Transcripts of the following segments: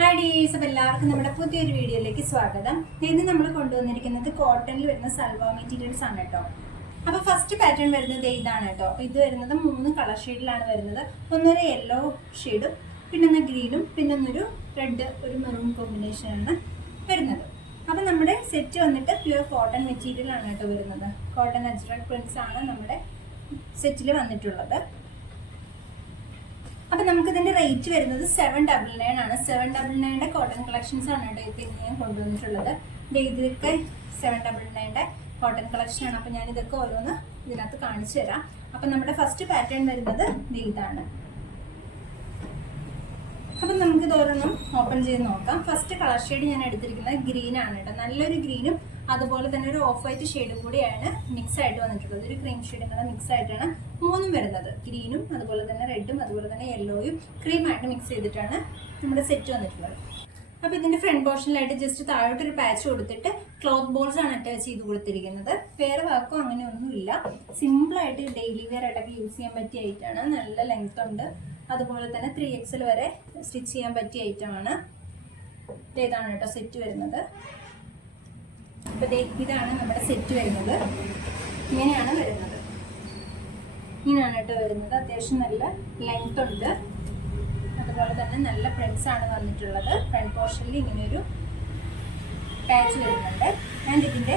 Hi ഡീസ്, അപ്പോൾ എല്ലാവർക്കും നമ്മുടെ പുതിയൊരു വീഡിയോയിലേക്ക് സ്വാഗതം. ഇന്ന് നമ്മൾ കൊണ്ടുവന്നിരിക്കുന്നത് കോട്ടണിൽ വരുന്ന സൽവാർ മെറ്റീരിയൽസ് ആണ് കേട്ടോ. അപ്പോൾ ഫസ്റ്റ് പാറ്റേൺ വരുന്നത് ഇതാണ് കേട്ടോ. ഇത് വരുന്നത് 3 കളർ ഷെയ്ഡിലാണ് വരുന്നത്. ഒന്നൊരു യെല്ലോ ഷെയ്ഡും, പിന്നെ ഒന്ന് ഗ്രീനും, പിന്നെ ഒന്നൊരു റെഡ്, ഒരു മെറൂൺ കോമ്പിനേഷനാണ് വരുന്നത്. അപ്പോൾ നമ്മുടെ സെറ്റ് വന്നിട്ട് പ്യുവർ കോട്ടൺ മെറ്റീരിയൽ ആണ് കേട്ടോ വരുന്നത്. കോട്ടൺ അജ്രക് പ്രിന്റ്സ് ആണ് നമ്മുടെ സെറ്റിൽ വന്നിട്ടുള്ളത്. അപ്പം നമുക്കിതിൻ്റെ റേറ്റ് വരുന്നത് 799 ആണ്. 799 കോട്ടൺ കളക്ഷൻസ് ആണ് കേട്ടോ ഇപ്പോൾ ഇന്ന് ഞാൻ കൊണ്ടുവന്നിട്ടുള്ളത്. ഇതൊക്കെ 799 കോട്ടൺ കളക്ഷനാണ്. അപ്പം ഞാനിതൊക്കെ ഓരോന്ന് ഇതിനകത്ത് കാണിച്ചു തരാം. അപ്പം നമ്മുടെ ഫസ്റ്റ് പാറ്റേൺ വരുന്നത് ഇതാണ്. അപ്പം നമുക്കിത് ഓരോന്നും ഓപ്പൺ ചെയ്ത് നോക്കാം. ഫസ്റ്റ് കളർ ഷെയ്ഡ് ഞാൻ എടുത്തിരിക്കുന്നത് ഗ്രീൻ ആണ് കേട്ടോ. നല്ലൊരു ഗ്രീനും അതുപോലെ തന്നെ ഒരു ഓഫ് വൈറ്റ് ഷെയ്ഡും കൂടിയാണ് മിക്സ് ആയിട്ട് വന്നിട്ടുള്ളത്. ഒരു ക്രീം ഷെയ്ഡും കൂടെ മിക്സ് ആയിട്ടാണ് മൂന്നും വരുന്നത്. ഗ്രീനും അതുപോലെ തന്നെ റെഡും അതുപോലെ തന്നെ യെല്ലോയും ക്രീമായിട്ട് മിക്സ് ചെയ്തിട്ടാണ് നമ്മുടെ സെറ്റ് വന്നിട്ടുള്ളത്. അപ്പോൾ ഇതിൻ്റെ ഫ്രണ്ട് പോർഷനിലായിട്ട് ജസ്റ്റ് താഴോട്ടൊരു പാച്ച് കൊടുത്തിട്ട് ക്ലോത്ത് ബോൾസ് ആണ് അറ്റാച്ച് ചെയ്ത് കൊടുത്തിരിക്കുന്നത്. വേറെ വർക്കോ അങ്ങനെ ഒന്നുമില്ല. സിമ്പിളായിട്ട് ഡെയിലി വെയർ ആയിട്ടൊക്കെ യൂസ് ചെയ്യാൻ പറ്റിയ ഐറ്റമാണ്. നല്ല ലെങ്ത് ഉണ്ട്. അതുപോലെ തന്നെ 3XL വരെ സ്റ്റിച്ച് ചെയ്യാൻ പറ്റിയ ഐറ്റമാണ്. ഇതാണ് കേട്ടോ സെറ്റ് വരുന്നത്. അപ്പോൾ ഇതാണ് നമ്മുടെ സെറ്റ് വരുന്നത്. ഇങ്ങനെയാണ് വരുന്നത്. ഇങ്ങനെയാണ് കേട്ടോ വരുന്നത്. അത്യാവശ്യം നല്ല ലെങ്ത് ഉണ്ട്. അതുപോലെ തന്നെ നല്ല പ്രിന്റ്സ് ആണ് വന്നിട്ടുള്ളത്. ഫ്രണ്ട് പോർഷനിൽ ഇങ്ങനെയൊരു പാച്ച് വരുന്നുണ്ട്. ആൻഡ് ഇതിൻ്റെ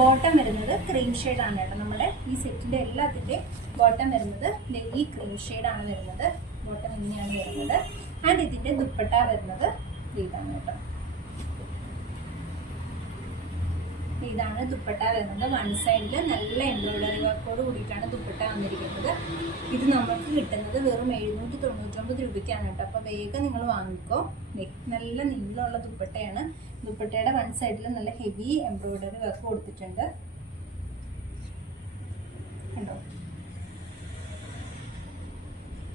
ബോട്ടം വരുന്നത് ക്രീം ഷെയ്ഡാണ് കേട്ടോ. നമ്മുടെ ഈ സെറ്റിൻ്റെ എല്ലാത്തിൻ്റെയും ബോട്ടം വരുന്നത് ഈ ക്രീം ഷെയ്ഡാണ് വരുന്നത്. ബോട്ടം ഇങ്ങനെയാണ് വരുന്നത്. ആൻഡ് ഇതിൻ്റെ ദുപ്പട്ട വരുന്നത് ഇതാണ് കേട്ടോ. ഇതാണ് ദുപ്പട്ട വരുന്നത്. വൺ സൈഡിൽ നല്ല എംബ്രോയിഡറി വർക്കോട് കൂടിയിട്ടാണ് ദുപ്പട്ട വന്നിരിക്കുന്നത്. ഇത് നമുക്ക് കിട്ടുന്നത് വെറും 799 രൂപയ്ക്കാണ് കേട്ടോ. അപ്പോൾ വേഗം നിങ്ങൾ വാങ്ങിക്കോ. നല്ല നീളമുള്ള ദുപ്പട്ടയാണ്. ദുപ്പട്ടയുടെ വൺ സൈഡിൽ നല്ല ഹെവി എംബ്രോയിഡറി വർക്ക് കൊടുത്തിട്ടുണ്ട് കണ്ടോ.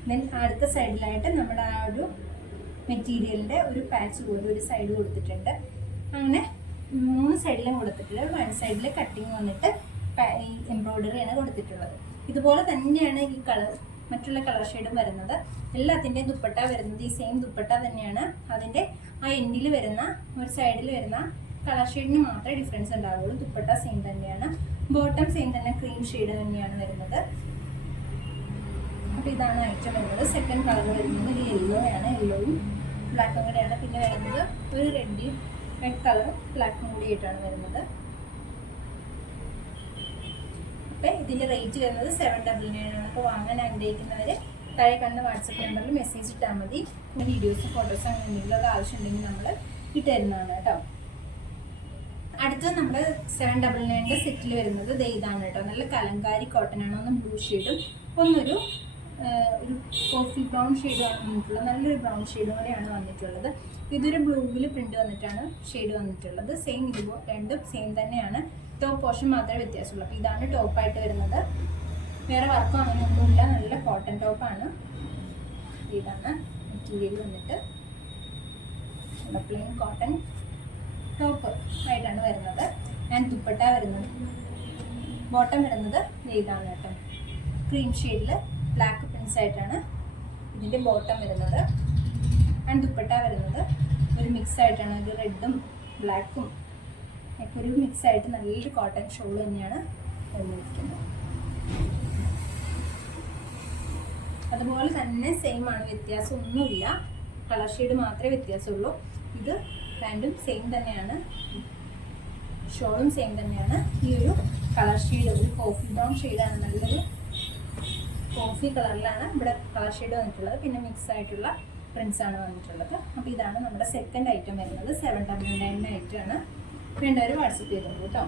ദെൻ അടുത്ത സൈഡിലായിട്ട് നമ്മുടെ ആ ഒരു മെറ്റീരിയലിൻ്റെ ഒരു പാച്ച് പോലെ ഒരു സൈഡ് കൊടുത്തിട്ടുണ്ട്. അങ്ങനെ 3 സൈഡിലും കൊടുത്തിട്ടുള്ളത്. വൺ സൈഡിൽ കട്ടിങ് വന്നിട്ട് ഈ എംബ്രോയിഡറിയാണ് കൊടുത്തിട്ടുള്ളത്. ഇതുപോലെ തന്നെയാണ് ഈ കളർ മറ്റുള്ള കളർ ഷെയ്ഡും വരുന്നത്. എല്ലാത്തിൻ്റെയും ദുപ്പട്ട വരുന്നത് ഈ സെയിം ദുപ്പട്ട തന്നെയാണ്. അതിൻ്റെ ആ എൻഡിൽ വരുന്ന ഒരു സൈഡിൽ വരുന്ന കളർ ഷെയ്ഡിന് മാത്രമേ ഡിഫറൻസ് ഉണ്ടാവുള്ളൂ. ദുപ്പട്ട സെയിം തന്നെയാണ്. ബോട്ടം സെയിം തന്നെ ക്രീം ഷെയ്ഡ് തന്നെയാണ് വരുന്നത്. അപ്പോൾ ഇതാണ് ഐറ്റം വരുന്നത്. സെക്കൻഡ് കളർ വരുന്നത് ഒരു യെല്ലോ ആണ്. യെല്ലോയും ബ്ലാക്കും കൂടെയാണ്. പിന്നെ വരുന്നത് ഒരു റെഡ് കളറും ബ്ലാക്കും കൂടിയിട്ടാണ് വരുന്നത്. അപ്പം ഇതിൻ്റെ റേറ്റ് വരുന്നത് 799 ആണ്. അപ്പോൾ വാങ്ങാൻ ആഗ്രഹിക്കുന്നവർ താഴെ കാണുന്ന വാട്സപ്പ് നമ്പറിൽ മെസ്സേജ് ഇട്ടാൽ മതി. വീഡിയോസ് ഫോട്ടോസ് അങ്ങനെ എന്തെങ്കിലും ആവശ്യമുണ്ടെങ്കിൽ നമ്മൾ ഇട്ട് തരുന്നതാണ് കേട്ടോ. അടുത്തത് നമ്മൾ 799 സെറ്റിൽ വരുന്നത് ഇതാണ് കേട്ടോ. നല്ല കലങ്കാരി കോട്ടൺ ആണ്. ഒന്ന് ബ്ലൂ ഷെയ്ഡും ഒന്നൊരു കോഫി ബ്രൗൺ ഷെയ്ഡാണ് വന്നിട്ടുള്ളത്. നല്ലൊരു ബ്രൗൺ ഷെയ്ഡും കൂടെയാണ് വന്നിട്ടുള്ളത്. ഇതൊരു ബ്ലൂവിൽ പ്രിന്റ് വന്നിട്ടാണ് ഷെയ്ഡ് വന്നിട്ടുള്ളത്. സെയിം ഇതുപോലെ രണ്ടും സെയിം തന്നെയാണ്. ടോപ്പ് പോർഷൻ മാത്രമേ വ്യത്യാസമുള്ളൂ. അപ്പോൾ ഇതാണ് ടോപ്പായിട്ട് വരുന്നത്. വേറെ വർക്കോ അങ്ങനെയൊന്നുമില്ല. നല്ല കോട്ടൺ ടോപ്പാണ്. ഇതാണ് മെറ്റീരിയൽ വന്നിട്ട് പ്ലെയിൻ കോട്ടൺ ടോപ്പ് ആയിട്ടാണ് വരുന്നത്. ആൻഡ് ദുപ്പട്ട വരുന്നത് ബോട്ടം വരുന്നത് ഇതാണ് കേട്ടോ. ക്രീം ഷെയ്ഡിൽ ബ്ലാക്ക് പ്രിന്റ്സ് ആയിട്ടാണ് ഇതിൻ്റെ ബോട്ടം വരുന്നത്. ആൻഡ് ദുപ്പട്ട വരുന്നത് ഒരു മിക്സ് ആയിട്ടാണ്. ഒരു റെഡും ബ്ലാക്കും ഒക്കെ ഒരു മിക്സ് ആയിട്ട് നല്ലൊരു കോട്ടൺ ഷോൾ തന്നെയാണ് വന്നിരിക്കുന്നത്. അതുപോലെ തന്നെ സെയിം ആണ്. വ്യത്യാസമൊന്നുമില്ല. കളർ ഷെയ്ഡ് മാത്രമേ വ്യത്യാസമുള്ളൂ. ഇത് പാൻറ്റും സെയിം തന്നെയാണ്. ഷോളും സെയിം തന്നെയാണ്. ഈ ഒരു കളർ ഷെയ്ഡ് ഒരു കോഫി ബ്രൗൺ ഷെയ്ഡാണ്. നല്ലൊരു കോഫി കളറിലാണ് ഇവിടെ കളർ ഷെയ്ഡ് വന്നിട്ടുള്ളത്. പിന്നെ മിക്സ് ആയിട്ടുള്ള പ്രിന്റ്സ് ആണ് വന്നിട്ടുള്ളത്. അപ്പോൾ ഇതാണ് നമ്മുടെ സെക്കൻഡ് ഐറ്റം വരുന്നത്. 799 ഐറ്റമാണ്. വേണ്ടവർ വാട്സപ്പ് ചെയ്തോളൂ കേട്ടോ.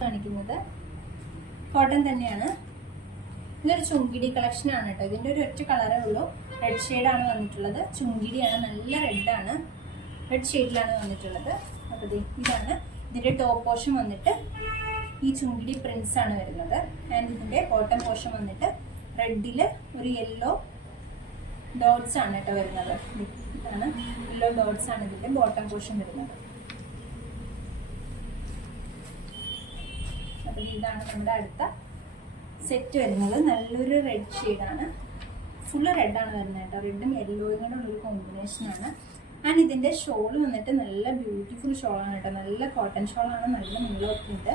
കാണിക്കുന്നത് കോട്ടൺ തന്നെയാണ്. ഇതൊരു ചുങ്കിടി കളക്ഷനാണ് കേട്ടോ. ഇതിൻ്റെ ഒരു ഒറ്റ കളറേ ഉള്ളൂ. റെഡ് ഷെയ്ഡാണ് വന്നിട്ടുള്ളത്. ചുങ്കിടിയാണ്. നല്ല റെഡാണ്. റെഡ് ഷെയ്ഡിലാണ് വന്നിട്ടുള്ളത്. അപ്പോൾ ഇതാണ് ഇതിൻ്റെ ടോപ്പ് പോർഷൻ വന്നിട്ട് ഈ ചുങ്കിടി പ്രിന്റ്സ് ആണ് വരുന്നത്. ആൻഡ് ഇതിൻ്റെ ബോട്ടം പോർഷൻ വന്നിട്ട് റെഡിൽ ഒരു യെല്ലോ ഡോട്ട്സ് ആണ് കേട്ടോ വരുന്നത്. ഇതാണ് യെല്ലോ ഡോട്ട്സ് ആണ് ഇതിൻ്റെ ബോട്ടം പോർഷൻ വരുന്നത്. അപ്പോൾ ഇതാണ് നമ്മുടെ അടുത്ത സെറ്റ് വരുന്നത്. നല്ലൊരു റെഡ് ഷെയ്ഡാണ്. ഫുള്ള് റെഡാണ് വരുന്നത് കേട്ടോ. റെഡും യെല്ലോയും കൂടെ ഉള്ളൊരു കോമ്പിനേഷനാണ്. ആൻഡ് ഇതിൻ്റെ ഷോൾ വന്നിട്ട് നല്ല ബ്യൂട്ടിഫുൾ ഷോളാണ് കേട്ടോ. നല്ല കോട്ടൺ ഷോളാണ്, നല്ല നീളമൊക്കെ ഉണ്ട്,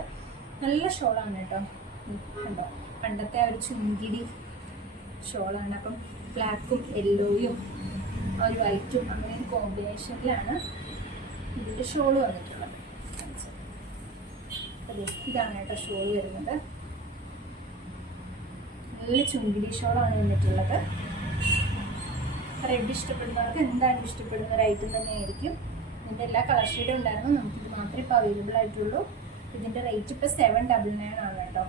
നല്ല ഷോളാണ് കേട്ടോ. കണ്ടോ, പണ്ടത്തെ ആ ഒരു ചുങ്കിടി ഷോളാണ്. അപ്പം ബ്ലാക്കും യെല്ലോയും ആ ഒരു വൈറ്റും അങ്ങനെ ഒരു കോമ്പിനേഷനിലാണ് ഇതിൻ്റെ ഷോൾ വന്നിട്ടുള്ളത്. ഇതാണ് കേട്ടോ ഷോൾ വരുന്നത്. നല്ല ചുങ്കിടി ഷോളാണ് വന്നിട്ടുള്ളത്. റെഡ് ഇഷ്ടപ്പെടുന്നവർക്ക് എന്തായാലും ഇഷ്ടപ്പെടുന്ന ഒരു ഐറ്റം തന്നെയായിരിക്കും. ഇതിൻ്റെ എല്ലാ കളർ ഷെയ്ഡും ഉണ്ടായിരുന്നു, നമുക്കിത് മാത്രമേ ഇപ്പോൾ അവൈലബിൾ ആയിട്ടുള്ളൂ. ഇതിൻ്റെ റേറ്റ് ഇപ്പോൾ 799 ആണ് കേട്ടോ.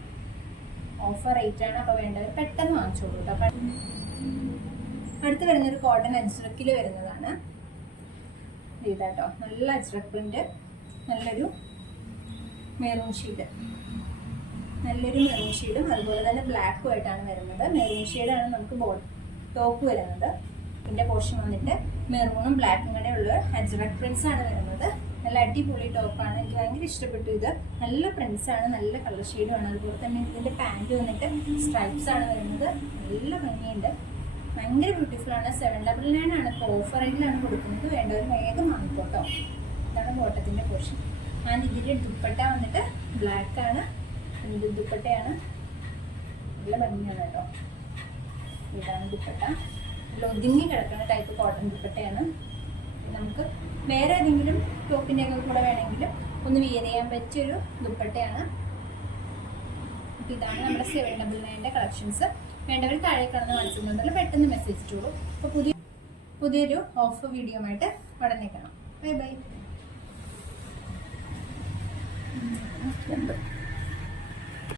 ഓഫർ റേറ്റ് ആണ്. അപ്പോൾ വേണ്ടവർ പെട്ടെന്ന് വാങ്ങിച്ചോളൂ കേട്ടോ. അടുത്ത് വരുന്നൊരു കോട്ടൺ അജ്രക്കിൽ വരുന്നതാണ്. ഇതാട്ടോ, നല്ല അജ്രക് പ്രിന്റ്, നല്ലൊരു മെറൂൺ ഷെയ്ഡ്, നല്ലൊരു മെറൂൺ ഷെയ്ഡും അതുപോലെ തന്നെ ബ്ലാക്കും ആയിട്ടാണ് വരുന്നത്. മെറൂൺ ഷെയ്ഡാണ് നമുക്ക് ടോപ്പ് വരുന്നത്. ഇതിൻ്റെ പോർഷൻ വന്നിട്ട് മെറൂണും ബ്ലാക്കും കൂടെ ഉള്ള അജ്രക് പ്രിന്റ്സ് ആണ് വരുന്നത്. നല്ല അടിപൊളി ടോപ്പാണ്, എനിക്ക് ഭയങ്കര ഇഷ്ടപ്പെട്ടു. ഇത് നല്ല പ്രിന്റ്സ് ആണ്, നല്ല കളർ ഷെയ്ഡുമാണ്. അതുപോലെ തന്നെ ഇതിൻ്റെ പാൻറ് വന്നിട്ട് സ്ട്രൈപ്സ് ആണ് വരുന്നത്. നല്ല ഭംഗിയുണ്ട്, ഭയങ്കര ബ്യൂട്ടിഫുൾ ആണ്. 799 ആണ്. ഇപ്പോൾ ഓഫർ റേറ്റിലാണ് കൊടുക്കുന്നത്. വേണ്ടവർ വേഗം വാങ്ങിക്കോട്ടോ. ഇതാണ് ബോട്ടത്തിൻ്റെ പോർഷൻ. ആൻഡ് ഇതിൻ്റെ ദുപ്പട്ട വന്നിട്ട് ബ്ലാക്ക് ആണ്. ഇത് ദുപ്പട്ടയാണ്, നല്ല ഭംഗിയാണ് കേട്ടോ. ഇതാണ് ദുപ്പട്ട, നല്ല ഒതുങ്ങി കിടക്കുന്ന ടൈപ്പ് കോട്ടൺ ദുപ്പട്ടയാണ്. നമുക്ക് വേറെ ഏതെങ്കിലും ടോപ്പിൻ്റെ ഒക്കെ കൂടെ വേണമെങ്കിലും ഒന്ന് വിയർ ചെയ്യാൻ പറ്റിയൊരു ദുപ്പട്ടയാണ്. അപ്പോൾ ഇതാണ് നമ്മുടെ 799 കളക്ഷൻസ്. വേണ്ടവർ താഴെ കാണുന്ന വാട്സപ്പ് നമ്പറിൽ പെട്ടെന്ന് മെസ്സേജ് ഇട്ടോളൂ. അപ്പോൾ പുതിയൊരു ഓഫർ വീഡിയോ ആയിട്ട് ഉടനെ കാണാം. Bye bye.